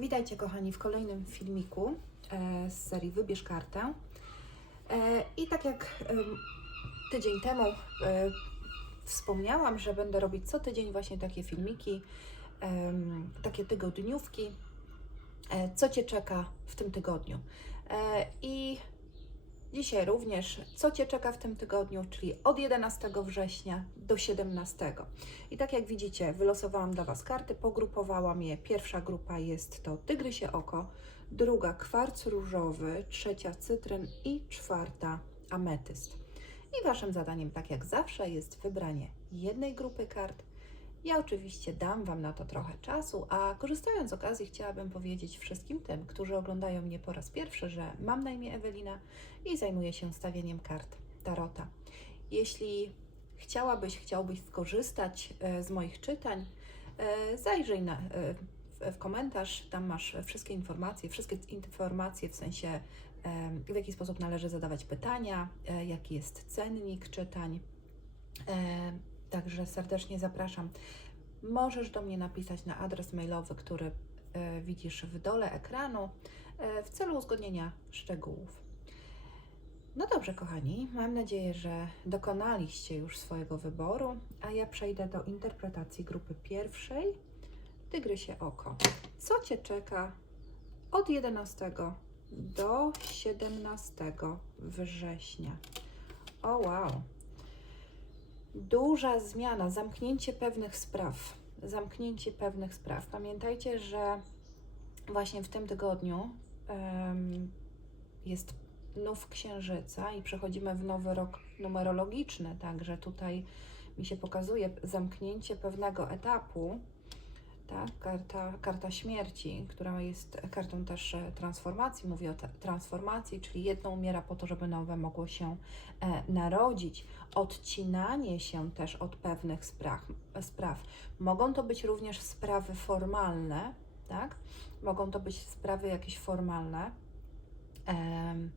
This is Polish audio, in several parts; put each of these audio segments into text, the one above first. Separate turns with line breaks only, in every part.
Witajcie kochani w kolejnym filmiku e, z serii Wybierz kartę. E, I tak jak tydzień temu e, wspomniałam, że będę robić co tydzień właśnie takie filmiki, takie tygodniówki, co Cię czeka w tym tygodniu. I dzisiaj również, co Cię czeka w tym tygodniu, czyli od 11 września do 17. I tak jak widzicie, wylosowałam dla Was karty, pogrupowałam je. Pierwsza grupa jest to Tygrysie Oko, druga Kwarc Różowy, trzecia Cytryn i czwarta Ametyst. I Waszym zadaniem, tak jak zawsze, jest wybranie jednej grupy kart. Ja oczywiście dam Wam na to trochę czasu, a korzystając z okazji chciałabym powiedzieć wszystkim tym, którzy oglądają mnie po raz pierwszy, że mam na imię Ewelina i zajmuję się stawianiem kart Tarota. Jeśli chciałabyś, chciałbyś skorzystać e, z moich czytań, e, zajrzyj na, e, w, komentarz, tam masz wszystkie informacje, wszystkie informacje w sensie w jaki sposób należy zadawać pytania, jaki jest cennik czytań. Także serdecznie zapraszam. Możesz do mnie napisać na adres mailowy, który e, widzisz w dole ekranu e, w celu uzgodnienia szczegółów. No dobrze, kochani, mam nadzieję, że dokonaliście już swojego wyboru, a ja przejdę do interpretacji grupy pierwszej. Tygrysie Oko. Co Cię czeka od 11 do 17 września? O wow! Duża zmiana, zamknięcie pewnych spraw. Zamknięcie pewnych spraw. Pamiętajcie, że właśnie w tym tygodniu em, jest nów księżyca i przechodzimy w nowy rok numerologiczny, także tutaj mi się pokazuje zamknięcie pewnego etapu, tak, karta, karta śmierci, która jest kartą też e, transformacji, mówię o transformacji, czyli jedno umiera po to, żeby nowe mogło się e, narodzić, odcinanie się też od pewnych spraw, spraw. Mogą to być również sprawy formalne, tak, mogą to być sprawy jakieś formalne, em,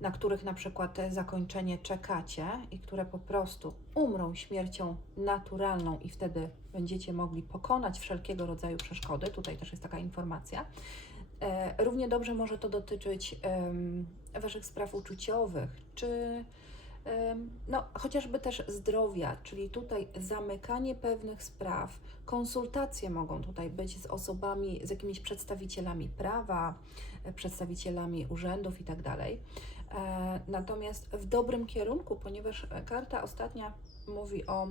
na których na przykład zakończenie czekacie i które po prostu umrą śmiercią naturalną i wtedy będziecie mogli pokonać wszelkiego rodzaju przeszkody. Tutaj też jest taka informacja. E, Równie dobrze może to dotyczyć Waszych spraw uczuciowych, czy no, chociażby też zdrowia, czyli tutaj zamykanie pewnych spraw, konsultacje mogą tutaj być z osobami, z jakimiś przedstawicielami prawa, przedstawicielami urzędów i tak Natomiast w dobrym kierunku, ponieważ e, karta ostatnia mówi o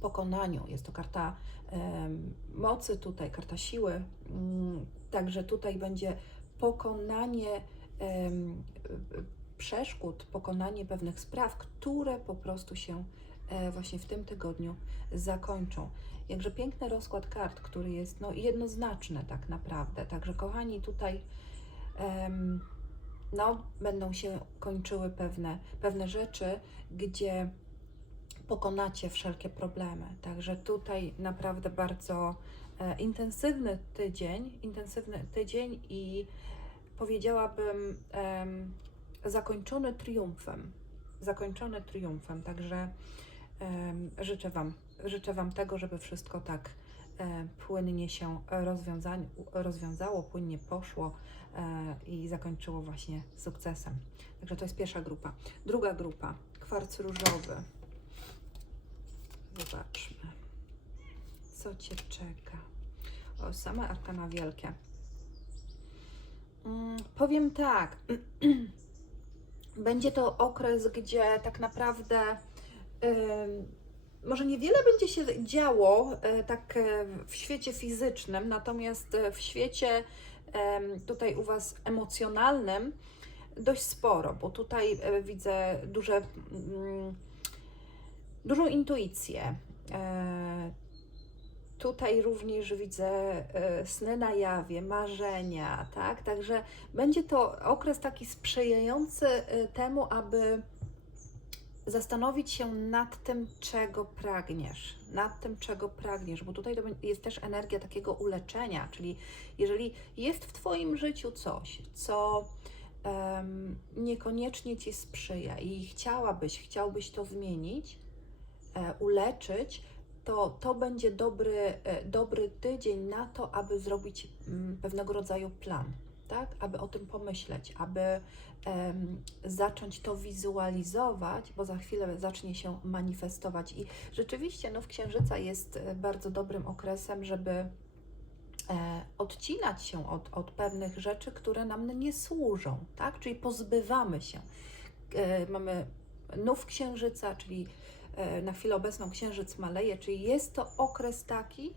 pokonaniu. Jest to karta mocy tutaj, karta siły. Mm, Także tutaj będzie pokonanie przeszkód, pokonanie pewnych spraw, które po prostu się e, właśnie w tym tygodniu zakończą. Jakże piękny rozkład kart, który jest no, jednoznaczny tak naprawdę. Także kochani, tutaj em, no, będą się kończyły pewne, pewne rzeczy, gdzie pokonacie wszelkie problemy. Także tutaj naprawdę bardzo e, intensywny tydzień, intensywny tydzień i powiedziałabym em, zakończony triumfem. Zakończony triumfem. Także em, życzę Wam, życzę Wam tego, żeby wszystko tak e, płynnie się rozwiązało, płynnie poszło e, i zakończyło właśnie sukcesem. Także to jest pierwsza grupa. Druga grupa, kwarc różowy. Zobaczmy, co Cię czeka. O, same arkana wielkie. Mm, powiem tak. Będzie to okres, gdzie tak naprawdę ym, może niewiele będzie się działo e, tak e, w świecie fizycznym, natomiast e, w świecie tutaj u Was emocjonalnym dość sporo, bo tutaj widzę duże, mm, dużą intuicję. Tutaj również widzę sny na jawie, marzenia, tak? Także będzie to okres taki sprzyjający temu, aby zastanowić się nad tym, czego pragniesz, nad tym, czego pragniesz, bo tutaj jest też energia takiego uleczenia, czyli jeżeli jest w Twoim życiu coś, co em, niekoniecznie Ci sprzyja i chciałabyś, chciałbyś to zmienić, e, uleczyć, to to będzie dobry, e, dobry tydzień na to, aby zrobić mm, pewnego rodzaju plan, tak? Aby o tym pomyśleć, aby em, zacząć to wizualizować, bo za chwilę zacznie się manifestować. I rzeczywiście Nów Księżyca jest e, bardzo dobrym okresem, żeby e, odcinać się od, od pewnych rzeczy, które nam nie służą, tak? Czyli pozbywamy się. E, mamy nów księżyca, czyli na chwilę obecną księżyc maleje, czyli jest to okres taki,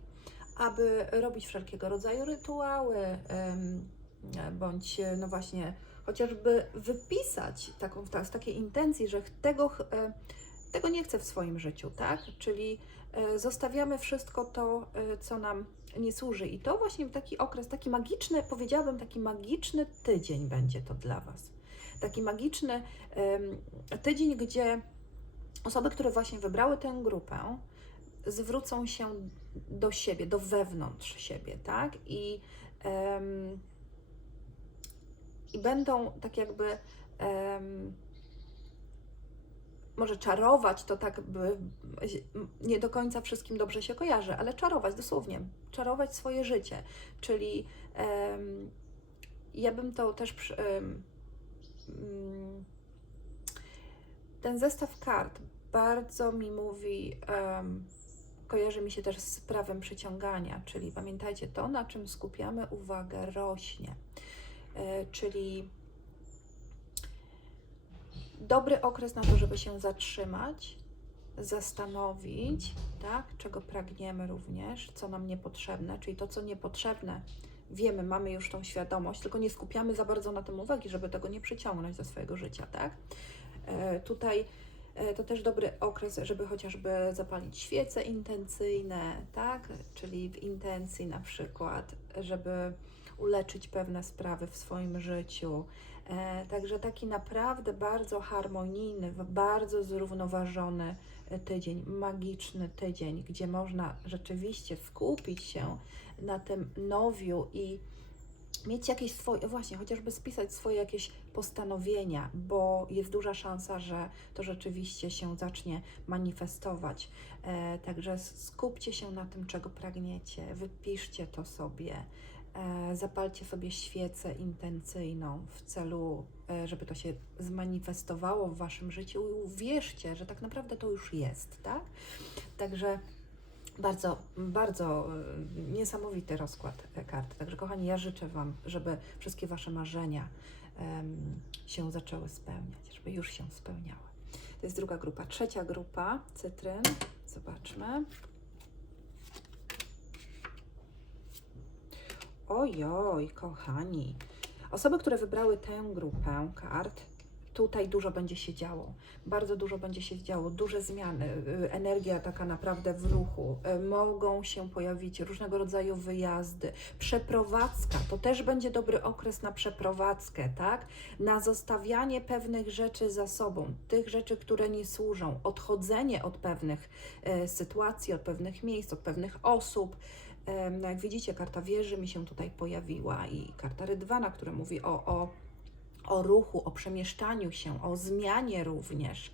aby robić wszelkiego rodzaju rytuały, bądź e, no właśnie chociażby wypisać taką, ta, z takiej intencji, że tego, e, tego nie chcę w swoim życiu, tak? Czyli e, zostawiamy wszystko to, e, co nam nie służy. I to właśnie taki okres, taki magiczny, powiedziałabym, taki magiczny tydzień będzie to dla Was. Taki magiczny tydzień, gdzie osoby, które właśnie wybrały tę grupę, zwrócą się do siebie, do wewnątrz siebie, tak? I, em, i będą tak jakby em, może czarować, to tak by nie do końca wszystkim dobrze się kojarzy, ale czarować dosłownie, czarować swoje życie. Czyli em, ja bym to też mm, ten zestaw kart bardzo mi mówi, em, kojarzy mi się też z prawem przyciągania, czyli pamiętajcie, to na czym skupiamy uwagę rośnie. E, czyli dobry okres na to, żeby się zatrzymać, zastanowić, tak, czego pragniemy również, co nam niepotrzebne, czyli to, co niepotrzebne, wiemy, mamy już tą świadomość, tylko nie skupiamy za bardzo na tym uwagi, żeby tego nie przyciągnąć do swojego życia, tak? E, tutaj e, to też dobry okres, żeby chociażby zapalić świece intencyjne, tak? Czyli w intencji na przykład, żeby uleczyć pewne sprawy w swoim życiu. E, Także taki naprawdę bardzo harmonijny, bardzo zrównoważony e, tydzień, magiczny tydzień, gdzie można rzeczywiście skupić się na tym nowiu i mieć jakieś swoje, właśnie chociażby spisać swoje jakieś postanowienia, bo jest duża szansa, że to rzeczywiście się zacznie manifestować. E, także skupcie się na tym, czego pragniecie, wypiszcie to sobie. E, Zapalcie sobie świecę intencyjną w celu, e, żeby to się zmanifestowało w Waszym życiu i uwierzcie, że tak naprawdę to już jest, tak? Także bardzo, bardzo e, niesamowity rozkład kart. Także kochani, ja życzę Wam, żeby wszystkie Wasze marzenia em, się zaczęły spełniać, żeby już się spełniały. To jest druga grupa. Trzecia grupa, cytryn. Zobaczmy. Ojoj, kochani. Osoby, które wybrały tę grupę kart, tutaj dużo będzie się działo. Bardzo dużo będzie się działo, duże zmiany, y, energia taka naprawdę w ruchu. Y, Mogą się pojawić różnego rodzaju wyjazdy, przeprowadzka. To też będzie dobry okres na przeprowadzkę, tak? Na zostawianie pewnych rzeczy za sobą, tych rzeczy, które nie służą, odchodzenie od pewnych e, sytuacji, od pewnych miejsc, od pewnych osób. No jak widzicie, karta wieży mi się tutaj pojawiła i karta rydwana, która mówi o, o, o ruchu, o przemieszczaniu się, o zmianie również.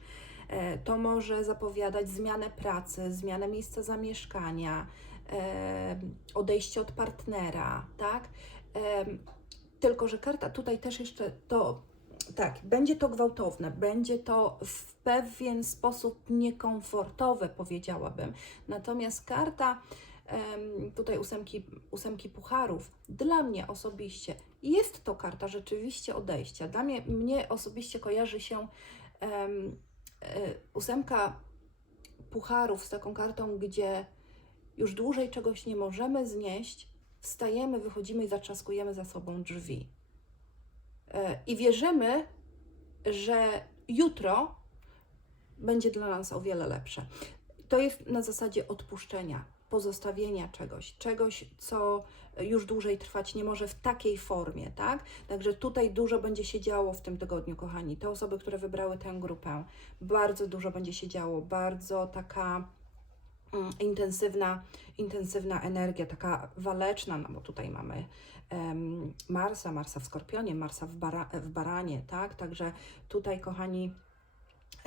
E, To może zapowiadać zmianę pracy, zmianę miejsca zamieszkania, em, odejście od partnera, tak? Tylko, że karta tutaj też jeszcze to, tak, będzie to gwałtowne, będzie to w pewien sposób niekomfortowe, powiedziałabym. Natomiast karta tutaj ósemki, ósemki pucharów, dla mnie osobiście jest to karta rzeczywiście odejścia. Dla mnie, mnie osobiście kojarzy się e, ósemka pucharów z taką kartą, gdzie już dłużej czegoś nie możemy znieść, wstajemy, wychodzimy i zatrzaskujemy za sobą drzwi. E, I wierzymy, że jutro będzie dla nas o wiele lepsze. To jest na zasadzie odpuszczenia, pozostawienia czegoś, czegoś, co już dłużej trwać nie może w takiej formie, tak? Także tutaj dużo będzie się działo w tym tygodniu, kochani. Te osoby, które wybrały tę grupę, bardzo dużo będzie się działo, bardzo taka mm, intensywna, intensywna energia, taka waleczna, no bo tutaj mamy Marsa, Marsa w Skorpionie, Marsa w, bara, w Baranie, tak? Także tutaj, kochani,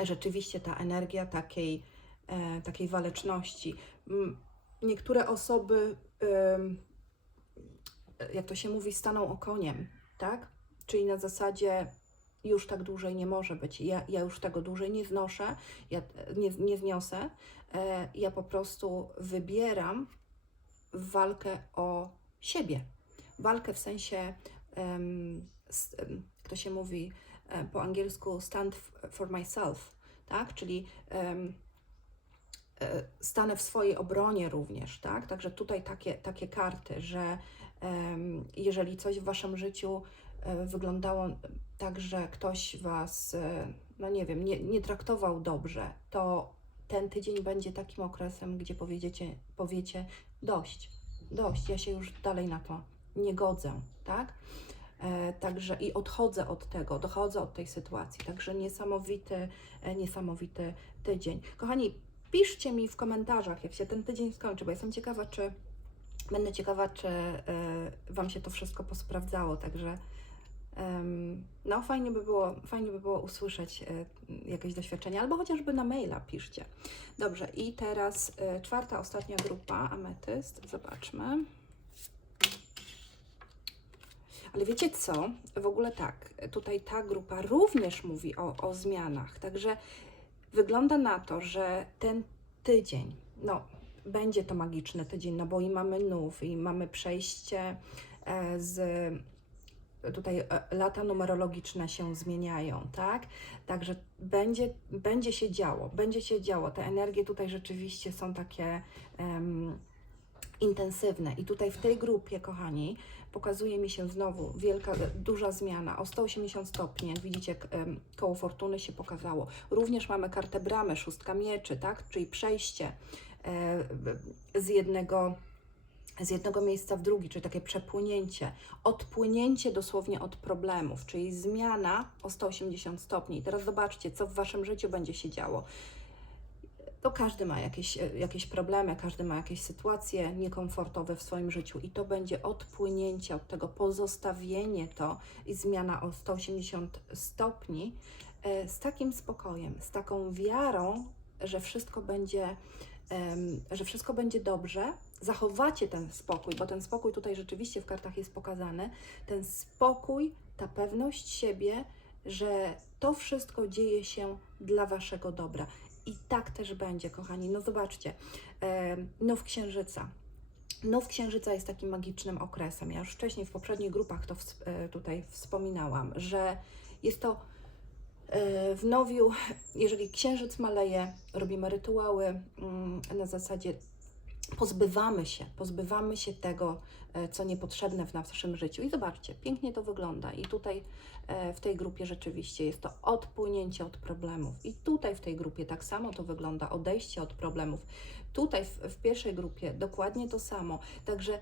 rzeczywiście ta energia takiej e, takiej waleczności. Niektóre osoby, jak to się mówi, staną okoniem, tak? Czyli na zasadzie już tak dłużej nie może być. Ja, ja już tego dłużej nie znoszę, ja nie, nie. E, ja po prostu wybieram walkę o siebie. Walkę w sensie, jak to się mówi e, po angielsku, stand for myself, tak? Czyli stanę w swojej obronie również, tak? Także tutaj takie, takie karty, że jeżeli coś w Waszym życiu e, wyglądało tak, że ktoś Was, e, no nie wiem, nie, nie traktował dobrze, to ten tydzień będzie takim okresem, gdzie powiedziecie, powiecie dość, dość, ja się już dalej na to nie godzę, tak? E, Także i odchodzę od tego, dochodzę od tej sytuacji. Także niesamowity, e, niesamowity tydzień. Kochani, piszcie mi w komentarzach, jak się ten tydzień skończy, bo jestem ciekawa, czy będę ciekawa, czy e, Wam się to wszystko posprawdzało. Także no, fajnie by było, fajnie by było usłyszeć e, jakieś doświadczenia, albo chociażby na maila piszcie. Dobrze, i teraz e, czwarta, ostatnia grupa, ametyst. Zobaczmy. Ale wiecie co? W ogóle tak, tutaj ta grupa również mówi o, o zmianach, także wygląda na to, że ten tydzień, no będzie to magiczny tydzień, no bo i mamy nów, i mamy przejście e, z tutaj e, lata numerologiczne się zmieniają, tak? Także będzie, będzie się działo, będzie się działo. Te energie tutaj rzeczywiście są takie em, intensywne. I tutaj w tej grupie, kochani, pokazuje mi się znowu wielka, duża zmiana o 180 stopni. Jak widzicie, koło fortuny się pokazało. Również mamy kartę bramy, szóstka mieczy, tak? Czyli przejście e, z jednego z jednego miejsca w drugi, czyli takie przepłynięcie, odpłynięcie dosłownie od problemów, czyli zmiana o 180 stopni. I teraz zobaczcie, co w Waszym życiu będzie się działo. To każdy ma jakieś, e, jakieś problemy, każdy ma jakieś sytuacje niekomfortowe w swoim życiu i to będzie odpłynięcie od tego, pozostawienie to i zmiana o 180 stopni e, z takim spokojem, z taką wiarą, że wszystko będzie, że wszystko będzie dobrze. Zachowacie ten spokój, bo ten spokój tutaj rzeczywiście w kartach jest pokazany. Ten spokój, ta pewność siebie, że to wszystko dzieje się dla Waszego dobra. I tak też będzie, kochani. No zobaczcie, nów księżyca. Nów księżyca jest takim magicznym okresem. Ja już wcześniej w poprzednich grupach to e, tutaj wspominałam, że jest to e, w nowiu, jeżeli księżyc maleje, robimy rytuały mm, na zasadzie pozbywamy się, pozbywamy się tego, e, co niepotrzebne w naszym życiu. I zobaczcie, pięknie to wygląda. I tutaj e, w tej grupie rzeczywiście jest to odpłynięcie od problemów. I tutaj w tej grupie tak samo to wygląda, odejście od problemów. Tutaj w, w pierwszej grupie dokładnie to samo. Także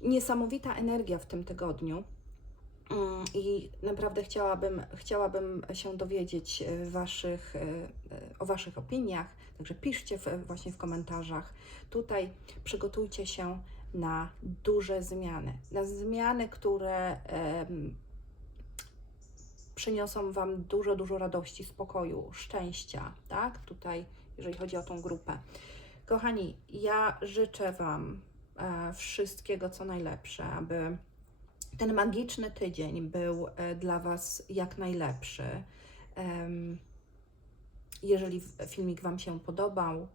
niesamowita energia w tym tygodniu. Mm, I naprawdę chciałabym, chciałabym się dowiedzieć e, waszych, e, e, o Waszych opiniach, także piszcie w, właśnie w komentarzach. Tutaj przygotujcie się na duże zmiany, na zmiany, które em, przyniosą Wam dużo, dużo radości, spokoju, szczęścia, tak? Tutaj, jeżeli chodzi o tą grupę. Kochani, ja życzę Wam e, wszystkiego, co najlepsze, aby ten magiczny tydzień był e, dla Was jak najlepszy. Jeżeli filmik Wam się podobał,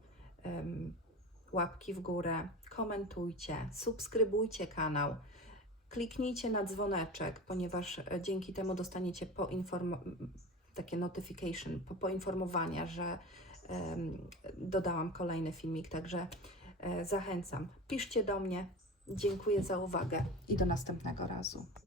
łapki w górę, komentujcie, subskrybujcie kanał, kliknijcie na dzwoneczek, ponieważ e, dzięki temu dostaniecie takie notification, po, poinformowania, że dodałam kolejny filmik, także e, zachęcam. Piszcie do mnie. Dziękuję za uwagę i do następnego razu.